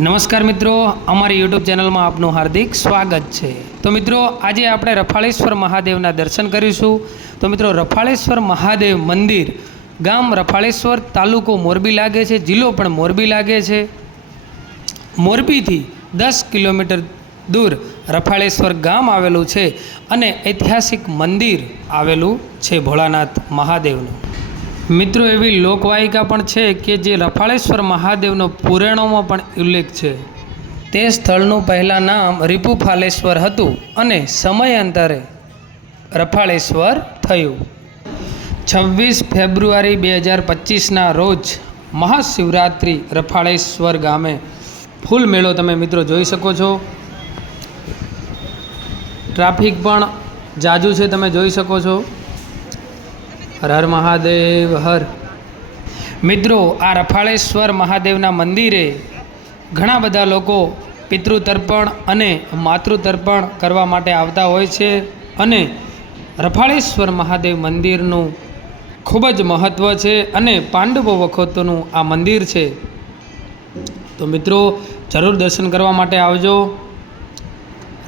નમસ્કાર મિત્રો, અમારી યુટ્યુબ ચેનલમાં આપનું હાર્દિક સ્વાગત છે. તો મિત્રો, આજે આપણે રફાળેશ્વર મહાદેવના દર્શન કરીશું. તો મિત્રો, રફાળેશ્વર મહાદેવ મંદિર ગામ રફાળેશ્વર તાલુકો મોરબી લાગે છે, જિલ્લો પણ મોરબી લાગે છે. મોરબીથી દસ કિલોમીટર દૂર રફાળેશ્વર ગામ આવેલું છે અને ઐતિહાસિક મંદિર આવેલું છે ભોળાનાથ મહાદેવનું. મિત્રો, એવી લોકવાયિકા પણ છે કે જે રફાળેશ્વર મહાદેવનો પુરાણોમાં પણ ઉલ્લેખ છે. તે સ્થળનું પહેલાં નામ રિપુફાલેશ્વર હતું અને સમયાંતરે રફાળેશ્વર થયું. છવ્વીસ ફેબ્રુઆરી બે હજાર પચીસના રોજ મહાશિવરાત્રિ રફાળેશ્વર ગામે ફૂલ મેળો તમે મિત્રો જોઈ શકો છો. ટ્રાફિક પણ જાજુ છે, તમે જોઈ શકો છો. હર હર મહાદેવ, હર. મિત્રો, આ રફાળેશ્વર મહાદેવના મંદિરે ઘણા બધા લોકો પિતૃતર્પણ અને માતૃતર્પણ કરવા માટે આવતા હોય છે અને રફાળેશ્વર મહાદેવ મંદિરનું ખૂબ જ મહત્ત્વ છે અને પાંડવો વખતનું આ મંદિર છે. તો મિત્રો, જરૂર દર્શન કરવા માટે આવજો.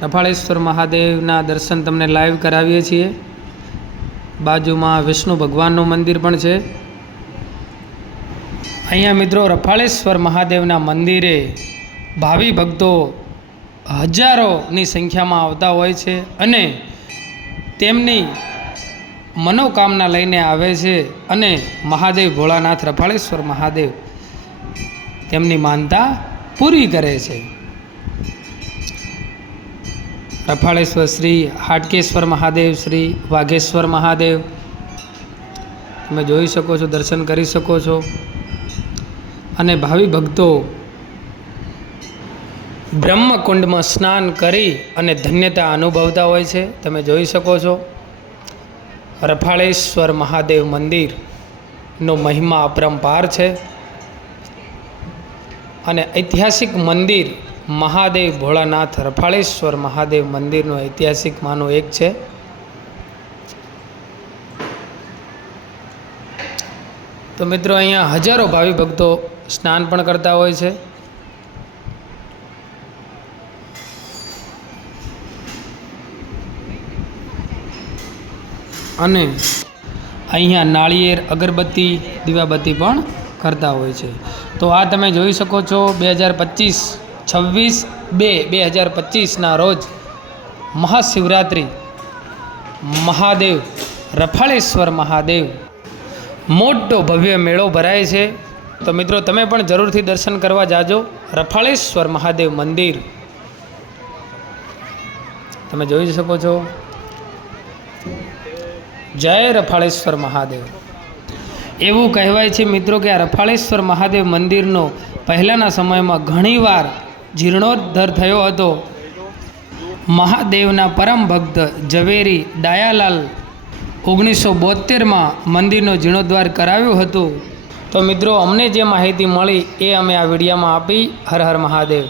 રફાળેશ્વર મહાદેવના દર્શન તમને લાઈવ કરાવીએ છીએ. બાજુમાં વિષ્ણુ ભગવાનનું મંદિર પણ છે. અહીંયા મિત્રો રફાળેશ્વર મહાદેવના મંદિરે ભાવિ ભક્તો હજારોની સંખ્યામાં આવતા હોય છે અને તેમની મનોકામના લઈને આવે છે અને મહાદેવ ભોળાનાથ રફાળેશ્વર મહાદેવ તેમની માનતા પૂરી કરે છે. રફાળેશ્વર શ્રી, હાટકેશ્વર મહાદેવ શ્રી, વાઘેશ્વર મહાદેવ. તમે જોઈ શકો છો, દર્શન કરી શકો છો. અને ભાવિ ભક્તો બ્રહ્મકુંડમાં સ્નાન કરી અને ધન્યતા અનુભવતા હોય છે. તમે જોઈ શકો છો, રફાળેશ્વર મહાદેવ મંદિરનો મહિમા અપરંપાર છે. અને ઐતિહાસિક મંદિર મહાદેવ ભોળાનાથ રફાળેશ્વર મહાદેવ મંદિરનું ઐતિહાસિકમાંનું એક છે. તો મિત્રો અહીંયા હજારો ભાવિ ભક્તો સ્નાન પણ કરતા હોય છે. અને અહીંયા નાળિયેર, અગરબત્તી, દીવાબત્તી પણ કરતા હોય છે. તો આ તમે જોઈ શકો છો, બે હજાર પચીસ છવ્વીસ બે બે હજાર પચીસના રોજ મહાશિવરાત્રિ. મહાદેવ, રફાળેશ્વર મહાદેવ. મોટો ભવ્ય મેળો ભરાય છે. તો મિત્રો, તમે પણ જરૂરથી દર્શન કરવા જાજો. રફાળેશ્વર મહાદેવ મંદિર. તમે જોઈ શકો છો. જય રફાળેશ્વર મહાદેવ. એવું કહેવાય છે મિત્રો કે આ રફાળેશ્વર મહાદેવ મંદિરનો પહેલાંના સમયમાં ઘણીવાર જીર્ણોદ્ધાર થયો હતો. મહાદેવના પરમ ભક્ત ઝવેરી ડાયાલાલ ઓગણીસો બોતેરમાં મંદિરનો જીર્ણોદ્ધાર કરાવ્યું હતું. તો મિત્રો, અમને જે માહિતી મળી એ અમે આ વિડીયોમાં આપી. હર હર મહાદેવ.